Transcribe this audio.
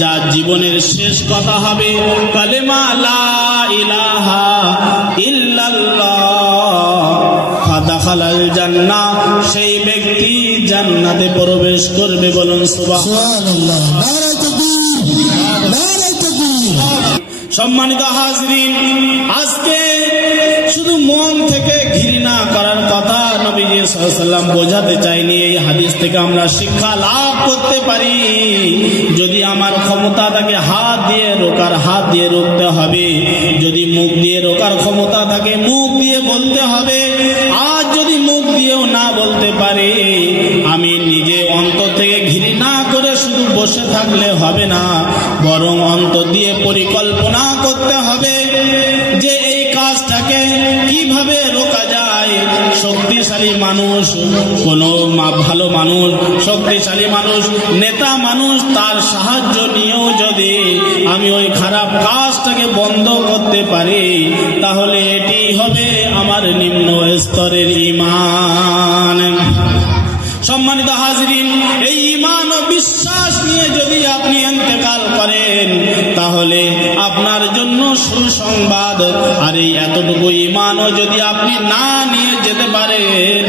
যা জীবনের শেষ কথা হবে কালেমা লা ইলাহা ইল্লাল্লাহ ফাদাখালাল জান্নাহ, সেই ব্যক্তি জান্নাতে প্রবেশ করবে। বলুন সুবহানাল্লাহ। নারে তাকবীর, নারে তাকবীর। সম্মানিত হাজরিন, আজকে শুধু মন থেকে ঘৃণা করার কথা নবীজি সাল্লাল্লাহু আলাইহি ওয়াসাল্লাম বোঝাতে চাইনি। এই হাদিস থেকে আমরা শিক্ষা লাভ করতে পারি, যদি আমার ক্ষমতা থাকে হাত দিয়ে রোকার, হাত দিয়ে রুখতে হবে। যদি মুখ দিয়ে রোকার ক্ষমতা থাকে মুখ দিয়ে বলতে হবে। আর যদি মুখ দিয়েও না বলতে পারে, আমি নিজে অন্তর থেকে ঘৃণা করে শুধু বসে থাকলে হবে না, বরং অন্তর দিয়ে পরিকল্পনা করতে হবে যে এই কাজটাকে কিভাবে রোকা যায়। শক্তিশালী মানুষ, কোন ভালো মানুষ, শক্তিশালী মানুষ, নেতা মানুষ, তার সাহায্য নিয়েও যদি আমি ওই খারাপ কাজটাকে বন্ধ করতে পারি, তাহলে এটি হবে আমার নিম্ন স্তরের ঈমান। সম্মানিত হাজরিন, এই ঈমান ও বিশ্বাস নিয়ে যদি আপনি ইন্তেকাল করেন, তাহলে আপনার জন্য সুসংবাদ। আর এই এতটুকু ঈমানও যদি আপনি না নিয়ে যেতে পারেন,